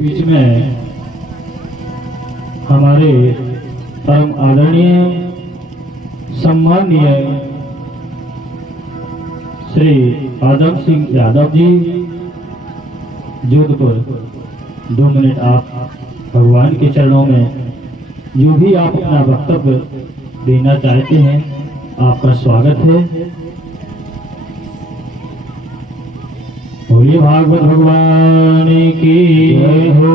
बीच में हमारे परम आदरणीय सम्माननीय श्री आदम सिंह यादव जी जोधपुर 2 मिनट आप भगवान के चरणों में जो भी आप अपना वक्तव्य देना चाहते हैं आपका स्वागत है। बोलिए भागवत भगवान की जय हो।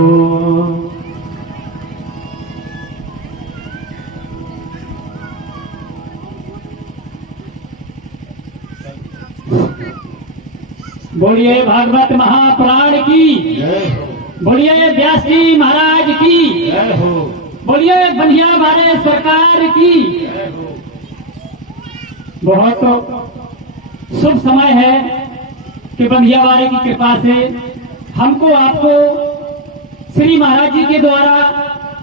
बोलिए भागवत महापुराण की जय हो। बोलिए व्यास जी महाराज की जय हो। बोलिए बंधिया वाले सरकार की जय हो। बहुत शुभ समय है कि बंधिया वाले की कृपा से हमको आपको श्री महाराज जी के द्वारा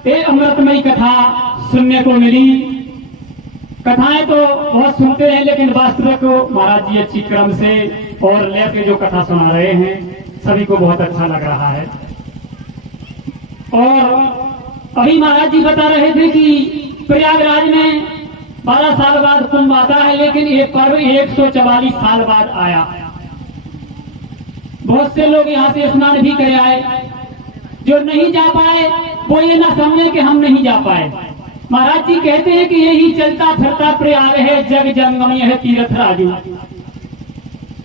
एक अमृतमयी कथा सुनने को मिली। कथाएं तो बहुत सुनते हैं लेकिन वास्तविक महाराज जी अच्छी क्रम से और लेके जो कथा सुना रहे हैं सभी को बहुत अच्छा लग रहा है। और अभी महाराज जी बता रहे थे कि प्रयागराज में 12 साल बाद कुंभ आता है, लेकिन ये पर्व 144 साल बाद आया। बहुत से लोग यहाँ से स्नान भी कर आए, जो नहीं जा पाए वो ये ना समझे कि हम नहीं जा पाए। महाराज जी कहते हैं कि यही चलता फिरता प्रयाग है, जग जंगम यह तीर्थ राजू।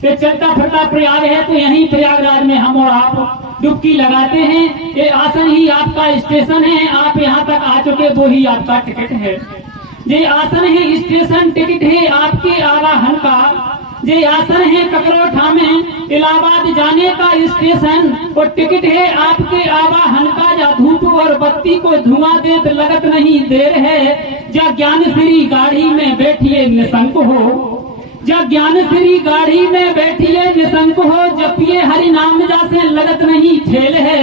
ये चलता फिरता प्रयाग है तो यहीं प्रयागराज में हम और आप डुबकी लगाते हैं। ये आसन ही आपका स्टेशन है, आप यहाँ तक आ चुके वो ही आपका टिकट है। ये आसन है स्टेशन, टिकट है आपके आवाहन का। ये आसन है ककरोठा में इलाहाबाद जाने का स्टेशन, और टिकट है आपके आवाहन का। जा धूप और बत्ती को धुआं देत लगत नहीं देर है। जा ज्ञान श्री गाड़ी में बैठिए निशंक हो, जा ज्ञान श्री गाड़ी में बैठिए निशंक हो। जपिए हरि नाम जासे लगत नहीं ठेल है।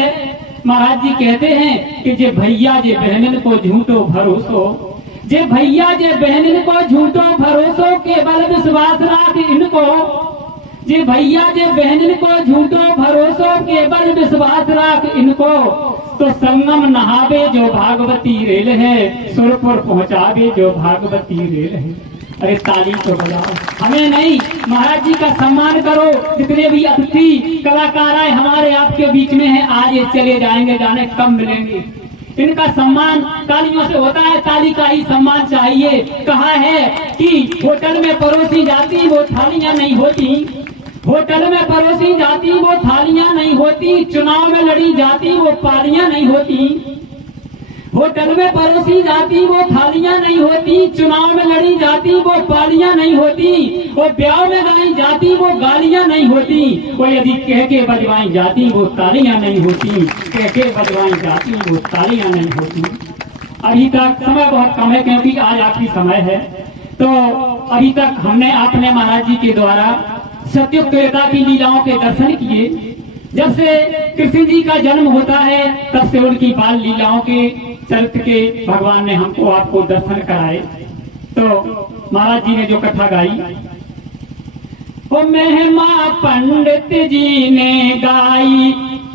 महाराज जी कहते हैं कि जे भैया जे बहनन को झूठो भरोसो, जे भैया जे बहनन को झूठो भरोसो केवल विश्वास राख इनको। जे भैया जे बहनन को झूठो भरोसो केवल विश्वास राख इनको। तो संगम नहावे जो भागवती रेल है, सुरपुर पहुंचावे जो भागवती रेल है। अरे ताली तो बजाओ, हमें नहीं महाराज जी का सम्मान करो। जितने भी अतिथि कलाकार आए हमारे आपके बीच में हैं, आज ये चले जाएंगे, जाने कब मिलेंगे। इनका सम्मान तालियों से होता है, ताली का ही सम्मान चाहिए। कहा है कि होटल में परोसी जाती वो थालियां नहीं होती, होटल में परोसी जाती वो थालियां नहीं होती। चुनाव में लड़ी जाती वो पालियां नहीं होती, होटल में परोसी जाती वो थालियां नहीं होती। चुनाव में लड़ी जाती वो पालियां नहीं होती, वो ब्याह में गाई जाती वो गालियां नहीं होती। वो यदि कह के बजवाई जाती वो तालियां नहीं होती, कह के बजवाई जाती वो तालियां नहीं होती। अभी तक समय बहुत कम है क्योंकि आज आखिरी समय है। तो अभी तक हमने आपने महाराज जी के द्वारा सत्युग त्रेता की लीलाओं के दर्शन किए। जब से कृष्ण जी का जन्म होता है तब से उनकी बाल लीलाओं के चरित्र के भगवान ने हमको आपको दर्शन कराए। तो महाराज जी ने जो कथा गाई वो महिमा पंडित जी ने गाई,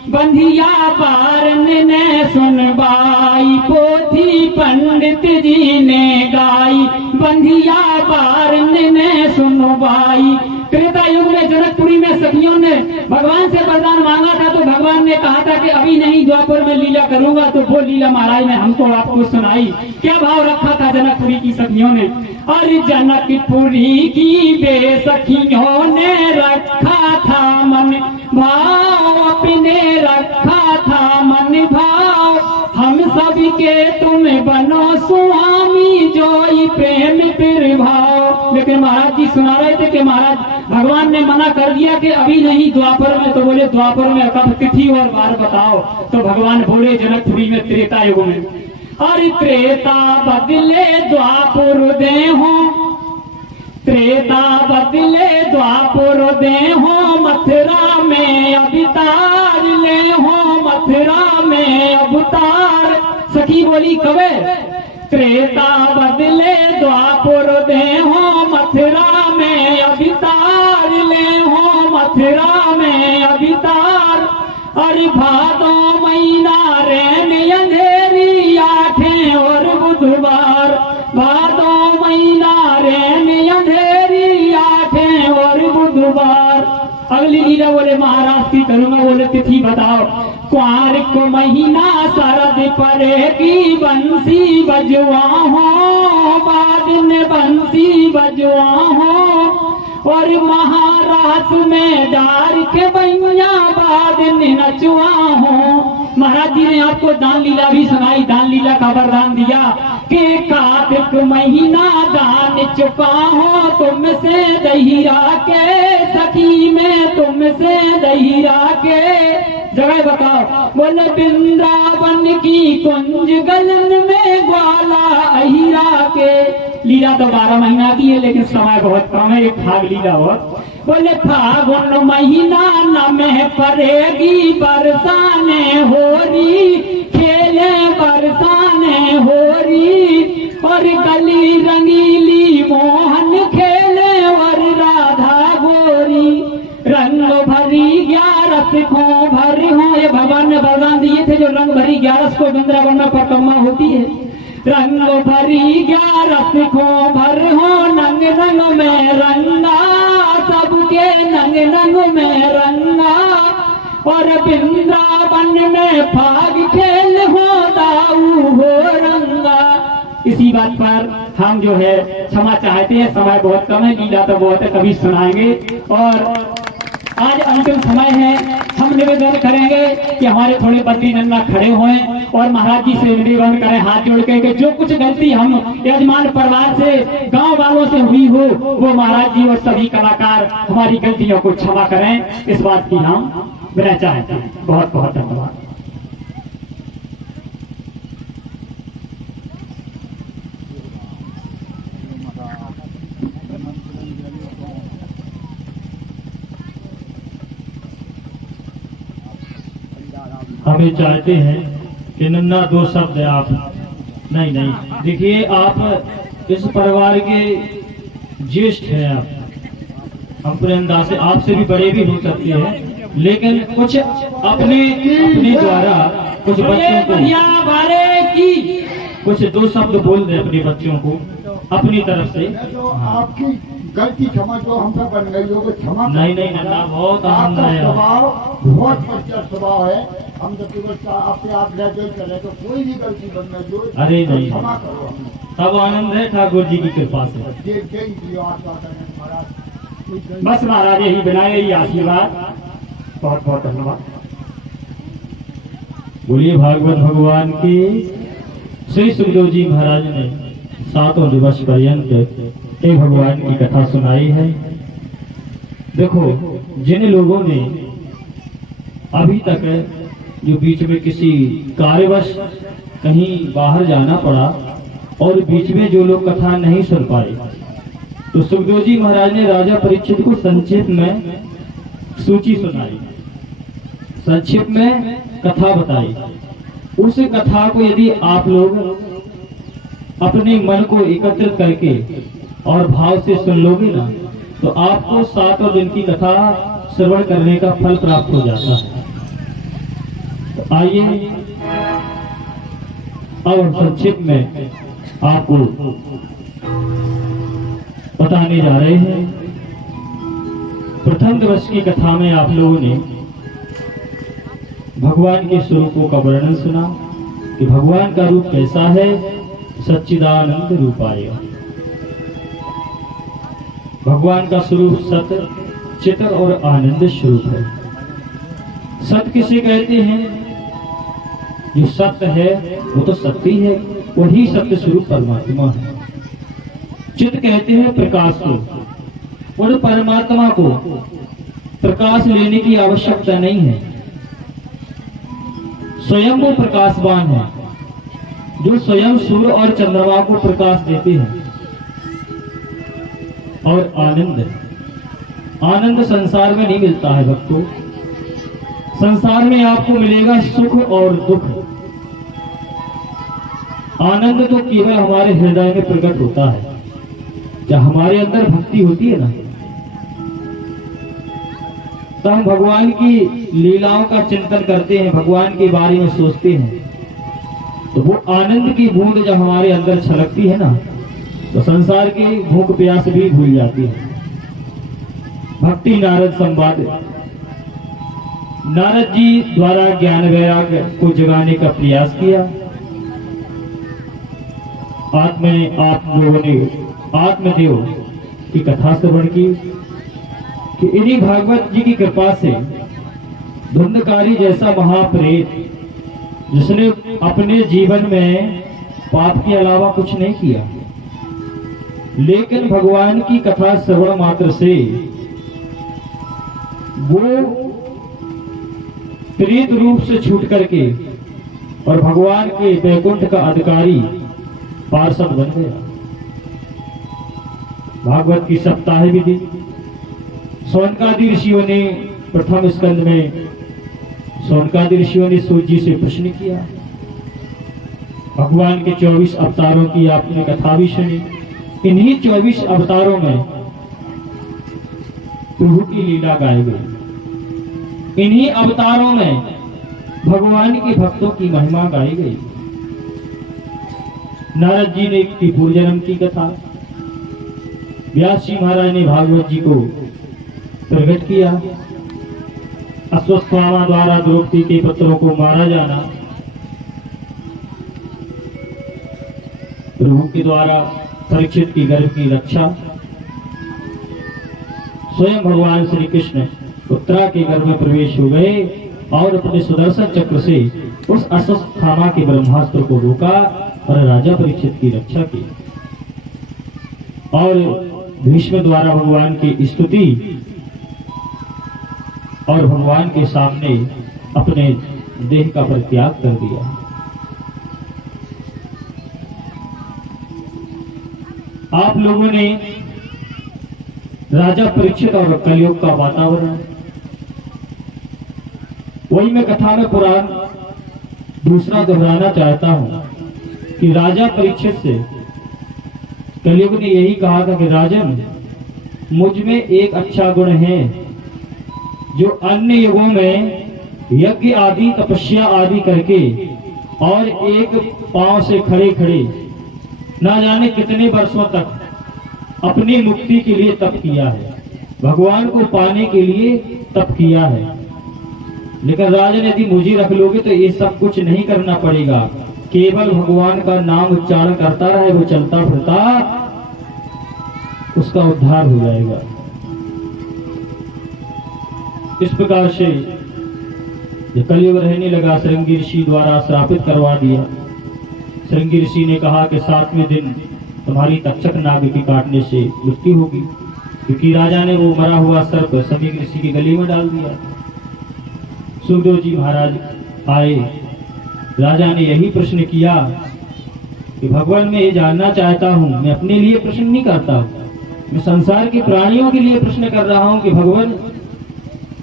बंधिया बारन ने सुनवाई। पोथी पंडित जी ने गाई, बंधिया बारन ने सुनवाई। त्रेता युग में जनकपुरी में सखियों ने भगवान से वरदान मांगा था, तो भगवान ने कहा था कि अभी नहीं, द्वापर में लीला करूंगा। तो वो लीला महाराज ने हमको आपको सुनाई। क्या भाव रखा था जनकपुरी की सखियों ने? और जनकपुरी की बेसखियों ने रखा था मन भाव, अपने रखा था मन भाव। हम सबके तुम बनो स्वामी, जोई प्रेम प्रभाव। लेकिन महाराज जी सुना रहे थे कि महाराज भगवान ने मना कर दिया कि अभी नहीं द्वापर में। तो बोले द्वापर में कब तिथि और बार बताओ। तो भगवान बोले जनकपुरी में त्रेता युग में। और त्रेता बदले द्वापर दे हो, त्रेता बदले द्वापर दे हो। मथुरा में अवतार ले हो, मथुरा में अवतार। सखी बोली कबे? त्रेता बदले द्वापर दे हो, मथुरा में अवतार ले हो, मथुरा में अवतार। अरे भादो महीना बोले महाराज की करूंगा, बोले तिथि बताओ। कुआर को महीना शरद पड़ेगी, बंसी बजवा हो, बाद में बंसी बजवा हो, और महाराज में डार के बैया बाद में नचवा हो। महाराज जी ने आपको दान लीला भी सुनाई, दान लीला का वरदान दिया कि कार्तिक महीना दान चुका हो, तुमसे दहिरा के सखी में, तुमसे दहिरा के। जगह बताओ। बोले वृंदावन की कुंज गलन में ग्वाला अहिरा के। लीला तो 12 महीना की है, लेकिन समय बहुत कम है, एक फाग लीला हो। बोले फागुन महीना न में पड़ेगी, बरसाने हो रही, खेले बरसाने हो रही, और गली रंगीली मोहन खेले और राधा गोरी। रंग भरी 11 को भर हो, ये भगवान ने वरदान दिए थे, जो रंग भरी 11 को वृंदावन में परिक्रमा होती है। रंग भरी 11 को भर हो, नंग रंग में रंगा, सबके नंग रंग में रंगा, और वृंदावन में फाग खेल हो, दाऊ हो रंगा। इसी बात पर हम जो है क्षमा चाहते हैं, समय बहुत कम है, लीला तो बहुत है, कभी सुनाएंगे। और आज अंतिम समय है, हम निवेदन करेंगे कि हमारे थोड़े बद्री नन्ना खड़े हुए और महाराज जी से निवेदन करें हाथ जोड़ के कि जो कुछ गलती हम यजमान परिवार से, गांव वालों से हुई हो, वो महाराज जी और सभी कलाकार हमारी गलतियों को क्षमा करें। इस बात की हम विनय चाहते हैं। बहुत बहुत धन्यवाद। हमें चाहते हैं कि नन्ना 2 शब्द आप नहीं देखिए, आप इस परिवार के ज्येष्ठ हैं, आप हम अपने अंदाज से आपसे भी बड़े भी हो सकते हैं, लेकिन कुछ अपने द्वारा कुछ बच्चों को कुछ 2 शब्द बोल दें अपने बच्चों को अपनी तरफ से। आपकी गलती समझ लो हम सब बन गई हो, क्षमा। नहीं नन्ना, बहुत आनंद आया। स्वभाव बहुत अच्छा स्वभाव है, हम जब केवल आपसे आग्रह करें तो कोई भी गलती बन गई हो, अरे नहीं, क्षमा करो। हमें सब आनंद है ठाकुर जी की कृपा से। बस महाराज यही बनाए, यही आशीर्वाद। बहुत बहुत धन्यवाद। बोलिए भागवत भगवान की। श्री सुखदेव जी महाराज ने 7 दिवस पर्यंत हे भगवान की कथा सुनाई है। देखो, जिन लोगों ने अभी तक जो बीच में किसी कार्यवश कहीं बाहर जाना पड़ा और बीच में जो लोग कथा नहीं सुन पाए, तो सुखदेव जी महाराज ने राजा परीक्षित को संक्षिप्त में सूची सुनाई, संक्षिप्त में कथा बताई। उस कथा को यदि आप लोग अपने मन को एकत्रित करके और भाव से सुन लोगे ना, तो आपको 7 दिन की कथा श्रवण करने का फल प्राप्त हो जाता है। तो आइए अब संक्षिप्त में आपको बताने जा रहे हैं। प्रथम दिवस की कथा में आप लोगों ने भगवान के स्वरूपों का वर्णन सुना कि भगवान का रूप कैसा है। सच्चिदानंद रूपाय, भगवान का स्वरूप सत्य, चित और आनंद स्वरूप है। सत्य किसे कहते हैं? जो सत्य है वो तो सत्य ही है, वही सत्य स्वरूप परमात्मा है। चित कहते हैं प्रकाश को, और परमात्मा को प्रकाश लेने की आवश्यकता नहीं है, स्वयं वो प्रकाशवान है, जो स्वयं सूर्य और चंद्रमा को प्रकाश देते हैं। और आनंद, आनंद संसार में नहीं मिलता है भक्तों। संसार में आपको मिलेगा सुख और दुख। आनंद तो केवल हमारे हृदय में प्रकट होता है, जब हमारे अंदर भक्ति होती है ना, तो हम भगवान की लीलाओं का चिंतन करते हैं, भगवान के बारे में सोचते हैं, तो वो आनंद की बूंद जब हमारे अंदर छलकती है ना, तो संसार की भूख प्यास भी भूल जाती है। भक्ति नारद संवाद नारद जी द्वारा ज्ञान वैराग्य को जगाने का प्रयास किया। आप लोगों ने आत्मदेव की कथा श्रवण की कि इन्हीं भागवत जी की कृपा से धुंधकारी जैसा महाप्रेत, जिसने अपने जीवन में पाप के अलावा कुछ नहीं किया, लेकिन भगवान की कथा श्रवण मात्र से वो प्रेत रूप से छूट करके और भगवान के वैकुंठ का अधिकारी पार्षद बन गया। भागवत की सप्ताह विधि शौनकादि ऋषियों ने प्रथम स्कंद में शौनकादि ऋषियों ने सूत जी से प्रश्न किया। भगवान के 24 अवतारों की आपने कथा भी सुनी। इन्हीं 24 अवतारों में प्रभु की लीला गाई गई। इन्हीं अवतारों में भगवान के भक्तों की महिमा गाई गई। नारद जी ने की पूर्व जन्म की कथा, व्यास जी महाराज ने भागवत जी को प्रकट किया। अश्वत्थामा द्वारा द्रौपदी के पुत्रों को मारा जाना, प्रभु के द्वारा परीक्षित की गर्भ की रक्षा, स्वयं भगवान श्री कृष्ण उत्तरा के गर्भ में प्रवेश हो गए और अपने सुदर्शन चक्र से उस अश्वत्थामा के ब्रह्मास्त्र को रोका और राजा परीक्षित की रक्षा की, और भीष्म द्वारा भगवान की स्तुति और भगवान के सामने अपने देह का परित्याग कर दिया। आप लोगों ने राजा परीक्षित और कलयुग का वातावरण, वही मैं कथा में पुराण दूसरा दोहराना चाहता हूं कि राजा परीक्षित से कलयुग ने यही कहा था कि राजन, मुझ में एक अच्छा गुण है जो अन्य युगों में यज्ञ आदि तपस्या आदि करके और एक पांव से खड़े खड़े ना जाने कितने वर्षों तक अपनी मुक्ति के लिए तप किया है, भगवान को पाने के लिए तप किया है। लेकिन राजन, यदि मुझे रख लोगे तो ये सब कुछ नहीं करना पड़ेगा, केवल भगवान का नाम उच्चारण करता रहे, वो चलता फिरता, उसका उद्धार हो जाएगा। इस प्रकार से जब कलयुग रहने लगा, श्रृंगी ऋषि द्वारा श्रापित करवा दिया। श्रृंगी ऋषि ने कहा कि 7वें दिन तुम्हारी तक्षक नाग की काटने से मृत्यु होगी, क्योंकि राजा ने वो मरा हुआ सर्प सभी ऋषि की गली में डाल दिया। सुखदेव जी महाराज आए, राजा ने यही प्रश्न किया कि भगवान, मैं ये जानना चाहता हूं, मैं अपने लिए प्रश्न नहीं करता, मैं संसार के प्राणियों के लिए प्रश्न कर रहा हूं कि भगवान,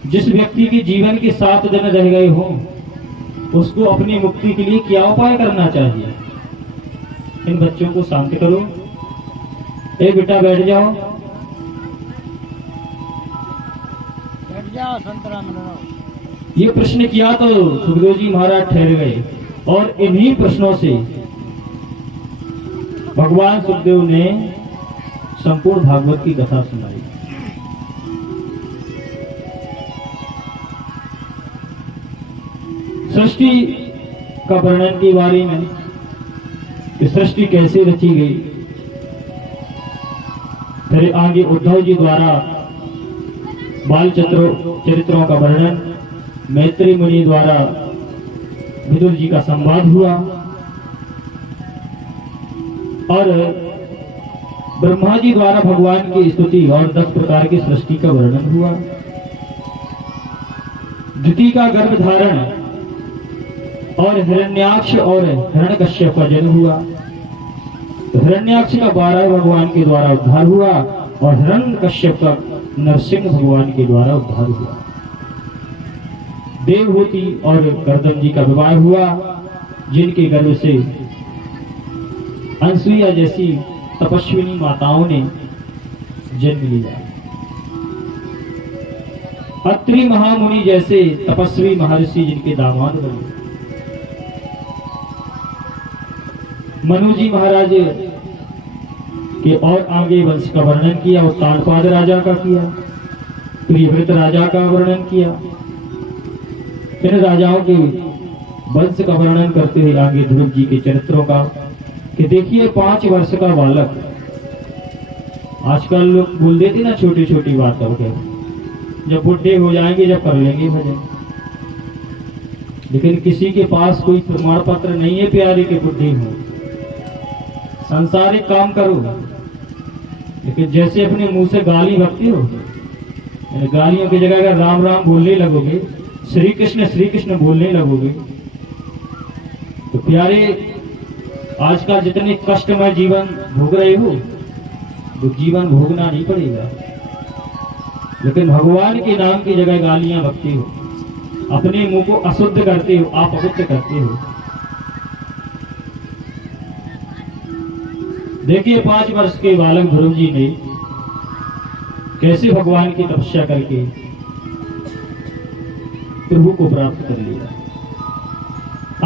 जिस व्यक्ति के जीवन के 7 दिन रह गए हो, उसको अपनी मुक्ति के लिए क्या उपाय करना चाहिए। इन बच्चों को शांत करो। ए बेटा, बैठ जाओ। ये प्रश्न किया तो सुखदेव जी महाराज ठहर गए और इन्हीं प्रश्नों से भगवान सुखदेव ने संपूर्ण भागवत की कथा सुनाई। सृष्टि का वर्णन के बारे में कि सृष्टि कैसे रची गई, फिर आगे उद्धव जी द्वारा बाल चरित्रों का वर्णन, मैत्री मुनि द्वारा विदुर जी का संवाद हुआ और ब्रह्मा जी द्वारा भगवान की स्तुति और 10 प्रकार की सृष्टि का वर्णन हुआ। द्वितीय का गर्भधारण और हिरण्याक्ष और हिरण्यकश्यप का जन्म हुआ। तो हिरण्याक्ष का 12 भगवान के द्वारा उद्धार हुआ और हिरण्यकश्यप का नरसिंह भगवान के द्वारा उद्धार हुआ। देवहूति और कर्दम जी का विवाह हुआ, जिनके गर्भ से अनसुईया जैसी तपस्विनी माताओं ने जन्म लिया। अत्रि महामुनि जैसे तपस्वी महर्षि जिनके दामाद बने। मनु जी महाराज के और आगे वंश का वर्णन किया, उत्तानपाद राजा का किया, प्रियव्रत राजा का वर्णन किया, इन राजाओं के वंश का वर्णन करते हुए आगे ध्रुव जी के चरित्रों का कि देखिए 5 वर्ष का बालक, आजकल लोग बोल देते ना छोटी छोटी बातों के, जब बुढ़े हो जाएंगे जब कर लेंगे भजन, लेकिन किसी के पास कोई प्रमाण पत्र नहीं है प्यारे के बुढ़े हो। सांसारिक काम करो, लेकिन जैसे अपने मुंह से गाली बकते हो, गालियों की जगह अगर राम राम बोलने लगोगे, श्री कृष्ण बोलने लगोगे, तो प्यारे आजकल जितने कष्टमय जीवन भोग रहे हो वो जीवन भोगना नहीं पड़ेगा, लेकिन भगवान के नाम की जगह गालियां बकते हो, अपने मुंह को अशुद्ध करते हो, आप अपवित्र करते हो। देखिए 5 वर्ष के बालक ध्रुव जी ने कैसे भगवान की तपस्या करके प्रभु को प्राप्त कर लिया।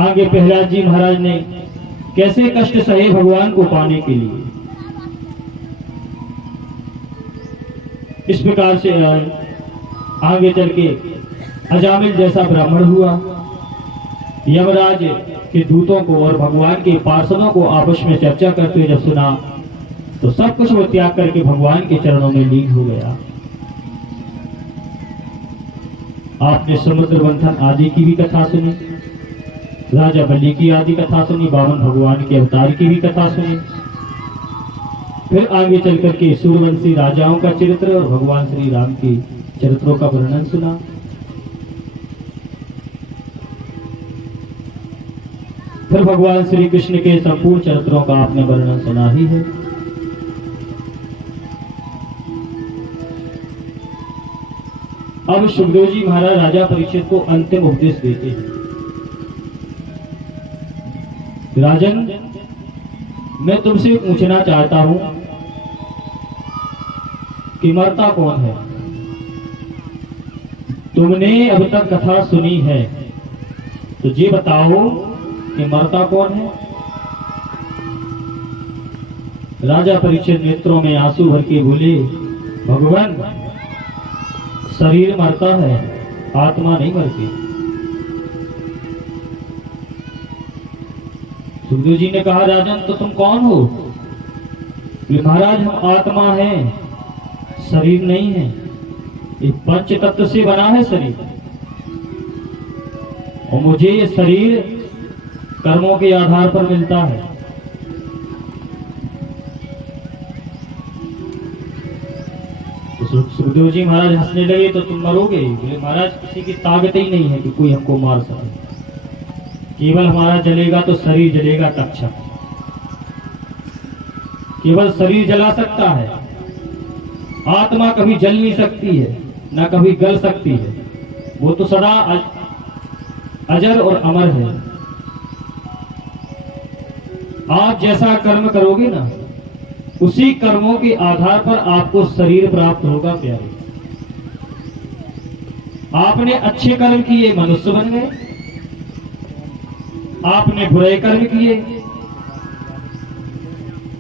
आगे प्रहलाद जी महाराज ने कैसे कष्ट सहे भगवान को पाने के लिए। इस प्रकार से आगे चल के अजामिल जैसा ब्राह्मण हुआ, यमराज के दूतों को और भगवान के पार्षदों को आपस में चर्चा करते हुए जब सुना तो सब कुछ वो त्याग करके भगवान के चरणों में लीन हो गया। आपने समुद्र मंथन आदि की भी कथा सुनी, राजा बलि की आदि कथा सुनी, 52 भगवान के अवतार की भी कथा सुनी, फिर आगे चल करके सूर्यवंशी राजाओं का चरित्र और भगवान श्री राम के चरित्रों का वर्णन सुना। फिर भगवान श्री कृष्ण के संपूर्ण चरित्रों का आपने वर्णन सुना ही है। अब सुखदेव जी महाराज राजा परीक्षित को अंतिम उपदेश देते हैं। राजन, मैं तुमसे पूछना चाहता हूं कि मरता कौन है? तुमने अब तक कथा सुनी है, तो ये बताओ कि मरता कौन है? राजा परीक्षित नेत्रों में आंसू भर के बोले, भगवान, शरीर मरता है, आत्मा नहीं मरती। सुखदेव जी ने कहा, राजन तो तुम कौन हो? महाराज हम आत्मा हैं, शरीर नहीं है। ये पंच तत्व से बना है शरीर, और मुझे ये शरीर कर्मों के आधार पर मिलता है। सुखदेव जी महाराज हंसने लगे, तो तुम मरोगे? बोले, महाराज किसी की ताकत ही नहीं है कि कोई हमको मार सके, केवल हमारा जलेगा तो शरीर जलेगा तक्षक, केवल शरीर जला सकता है, आत्मा कभी जल नहीं सकती है, ना कभी गल सकती है, वो तो सदा अजर और अमर है। आप जैसा कर्म करोगे ना, उसी कर्मों के आधार पर आपको शरीर प्राप्त होगा प्यारे। आपने अच्छे कर्म किए, मनुष्य बन गए, आपने बुरे कर्म किए,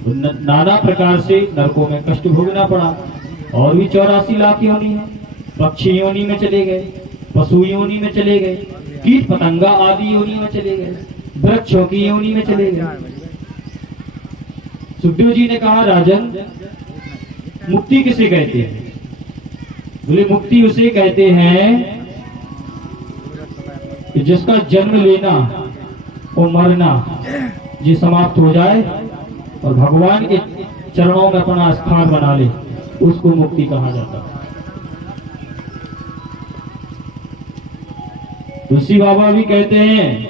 नाना प्रकार से नरकों में कष्ट भोगना पड़ा। और भी 84 लाख योनि है, पक्षी योनि में चले गए, पशु योनि में चले गए, कीट पतंगा आदि योनि में चले गए, वृक्षों की योनि में चले गए। सुखदेव जी ने कहा, राजन मुक्ति किसे कहते हैं? बोले, मुक्ति उसे कहते हैं कि जिसका जन्म लेना और मरना ये समाप्त हो जाए और भगवान के चरणों में अपना स्थान बना ले, उसको मुक्ति कहा जाता है। तुलसी बाबा भी कहते हैं,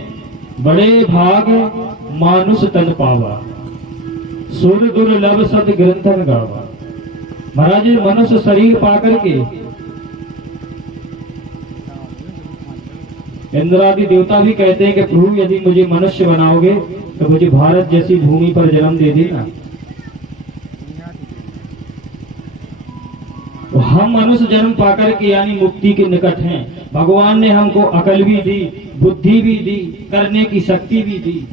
बड़े भाग मानुष तन पावा, सुर दुर्लभ सद ग्रंथन गावा। महाराज मनुष्य शरीर पाकर के इंद्रादि देवता भी कहते हैं कि प्रभु यदि मुझे मनुष्य बनाओगे तो मुझे भारत जैसी भूमि पर जन्म दे देना। तो हम मनुष्य जन्म पाकर के यानी मुक्ति के निकट हैं। भगवान ने हमको अकल भी दी, बुद्धि भी दी, करने की शक्ति भी दी,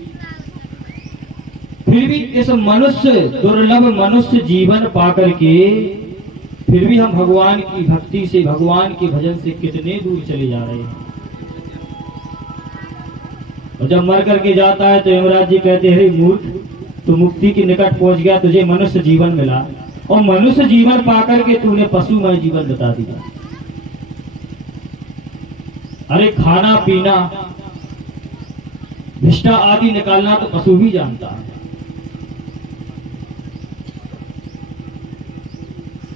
फिर भी इस मनुष्य दुर्लभ मनुष्य जीवन पाकर के फिर भी हम भगवान की भक्ति से, भगवान के भजन से कितने दूर चले जा रहे हैं। और जब मर करके जाता है तो यमराज जी कहते हैं, मूर्ख, तू मुक्ति के निकट पहुंच गया, तुझे मनुष्य जीवन मिला और मनुष्य जीवन पाकर के तूने पशुमय जीवन बता दिया। अरे खाना पीना भिष्टा आदि निकालना तो पशु भी जानता है।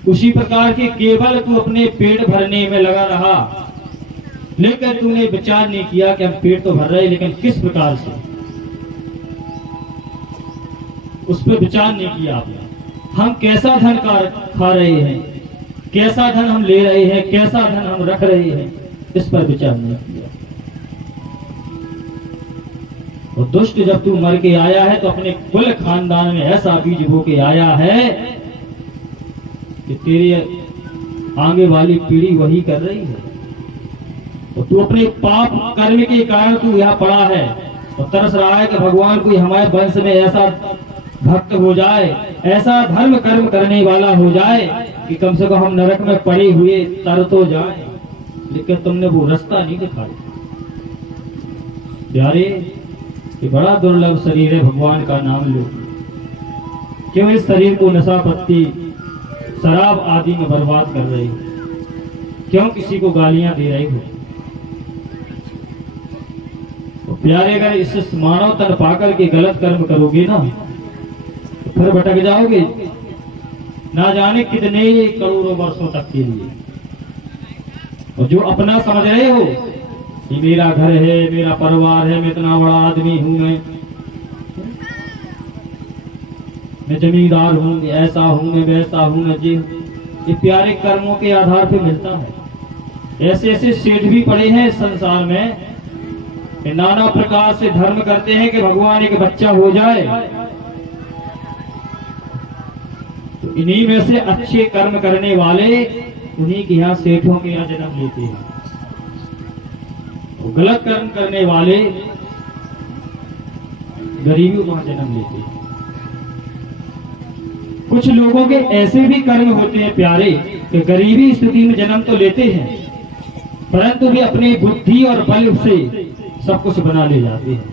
उसी प्रकार के केवल तू अपने पेट भरने में लगा रहा, लेकिन तूने विचार नहीं किया कि हम पेट तो भर रहे लेकिन किस प्रकार से, उस पर विचार नहीं किया आपने। हम कैसा धन खा रहे हैं, कैसा धन हम ले रहे हैं, कैसा धन हम रख रहे हैं, इस पर विचार नहीं किया। और दुष्ट जब तू मर के आया है तो अपने कुल खानदान में ऐसा बीज बो के आया है कि तेरी आगे वाली पीढ़ी वही कर रही है। तो तू अपने पाप कर्म के कारण तू यहाँ पड़ा है और तरस रहा है कि भगवान कोई हमारे वंश में ऐसा भक्त हो जाए, ऐसा धर्म कर्म करने वाला हो जाए कि कम से कम हम नरक में पड़े हुए तर तो जाए। लेकिन तुमने वो रास्ता नहीं दिखाया। प्यारे, ये बड़ा दुर्लभ शरीर है, भगवान का नाम लो। क्यों इस शरीर को नशा पत्ती शराब आदि में बर्बाद कर रहे हो? क्यों किसी को गालियां दे रहे हो? तो प्यारे, अगर इस मानव तन पाकर के गलत कर्म करोगे ना तो फिर भटक जाओगे ना जाने कितने करोड़ों वर्षों तक के लिए। और जो अपना समझ रहे हो कि मेरा घर है, मेरा परिवार है, मैं इतना बड़ा आदमी हूं, मैं जमींदार हूं, ऐसा हूं, मैं वैसा हूं, मैं ये प्यारे कर्मों के आधार पर मिलता है। ऐसे ऐसे सेठ भी पड़े हैं संसार में कि नाना प्रकार से धर्म करते हैं कि भगवान एक बच्चा हो जाए। तो इन्हीं में से अच्छे कर्म करने वाले उन्हीं के यहाँ सेठों के यहाँ जन्म लेते हैं। तो गलत कर्म करने वाले गरीबों को जन्म लेते हैं। कुछ लोगों के ऐसे भी कर्म होते हैं प्यारे कि गरीबी स्थिति में जन्म तो लेते हैं परंतु भी अपनी बुद्धि और बल से सब कुछ बना ले जाते हैं।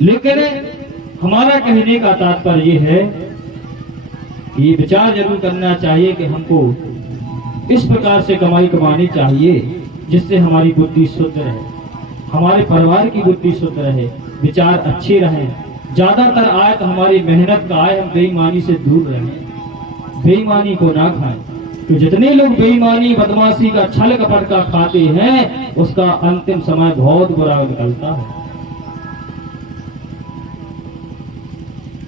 लेकिन हमारा कहने का तात्पर्य यह है कि विचार जरूर करना चाहिए कि हमको इस प्रकार से कमाई कमानी चाहिए जिससे हमारी बुद्धि शुद्ध रहे, हमारे परिवार की बुद्धि शुद्ध रहे, विचार अच्छे रहे। ज्यादातर आए तो हमारी मेहनत का आए, हम बेईमानी से दूर रहें, बेईमानी को ना खाएं। तो जितने लोग बेईमानी बदमाशी का छल कपट का खाते हैं उसका अंतिम समय बहुत बुरा निकलता है।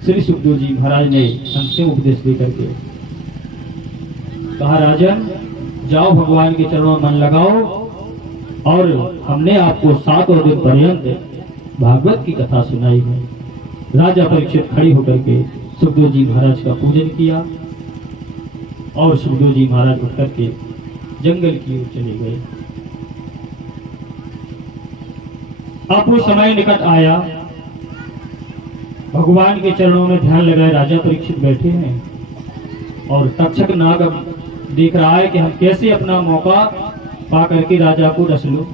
श्री सुखदेव जी महाराज ने अंतिम उपदेश देकर के कहा, राजन जाओ भगवान के चरणों में मन लगाओ। और हमने आपको 7 दिन पर्यंत भागवत की कथा सुनाई है। राजा परीक्षित खड़ी होकर के सुखदेव जी महाराज का पूजन किया और सुखदेव जी महाराज उठ करके जंगल की ओर चले गए। अब वो समय निकट आया, भगवान के चरणों में ध्यान लगाए राजा परीक्षित बैठे हैं और तक्षक नाग देख रहा है कि हम कैसे अपना मौका पा करके राजा को रस लो।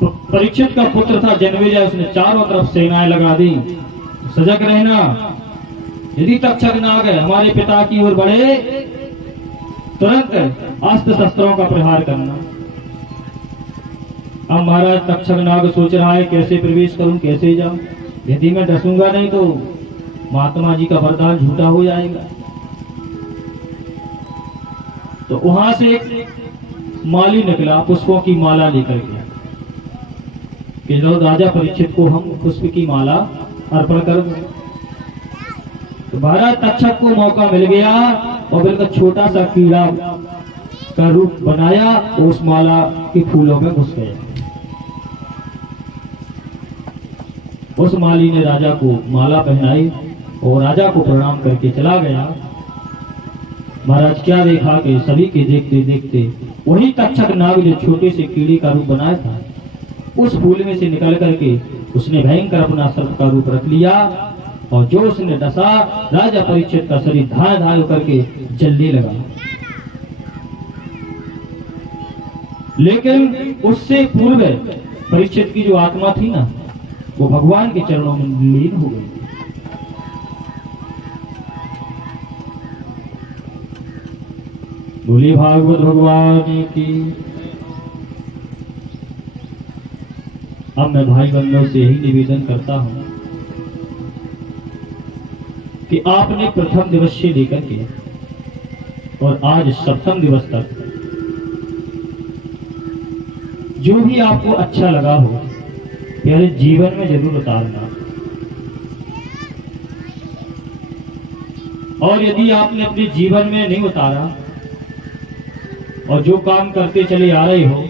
तो परीक्षित का पुत्र था जन्मेजय, उसने चारों तरफ सेनाएं लगा दी। सजग रहना, यदि तक्षक नाग हमारे पिता की ओर बढ़े तुरंत अस्त्र शस्त्रों का प्रहार करना। अब महाराज तक्षक नाग सोच रहा है कैसे प्रवेश करूं, कैसे जाऊं, यदि मैं डसूंगा नहीं तो महात्मा जी का वरदान झूठा हो जाएगा। तो वहां से एक माली निकला पुष्पों की माला लेकर के कि जो राजा परीक्षित को हम पुष्प की माला अर्पण कर दें। तो महाराज तक्षक को मौका मिल गया और बिल्कुल छोटा सा कीड़ा का रूप बनाया और उस माला के फूलों में घुस गया। उस माली ने राजा को माला पहनाई और राजा को प्रणाम करके चला गया। महाराज क्या देखा कि सभी के देखते देखते वही तक्षक नाग जो छोटे से कीड़े का रूप बनाया था उस फूल में से निकल करके उसने भयंकर अपना सर्प का रूप रख लिया और जो उसने डसा राजा परीक्षित का शरीर धाय धाय करके जलने लगा। लेकिन उससे पूर्व परीक्षित की जो आत्मा थी ना, वो भगवान के चरणों में लीन हो गई। बोलिए भागवत भगवान की। अब मैं भाई बंधुओं से यही निवेदन करता हूं कि आपने प्रथम दिवस से लेकर के और आज सप्तम दिवस तक जो भी आपको अच्छा लगा हो प्यारे जीवन में जरूर उतारना। और यदि आपने अपने जीवन में नहीं उतारा और जो काम करते चले आ रहे हो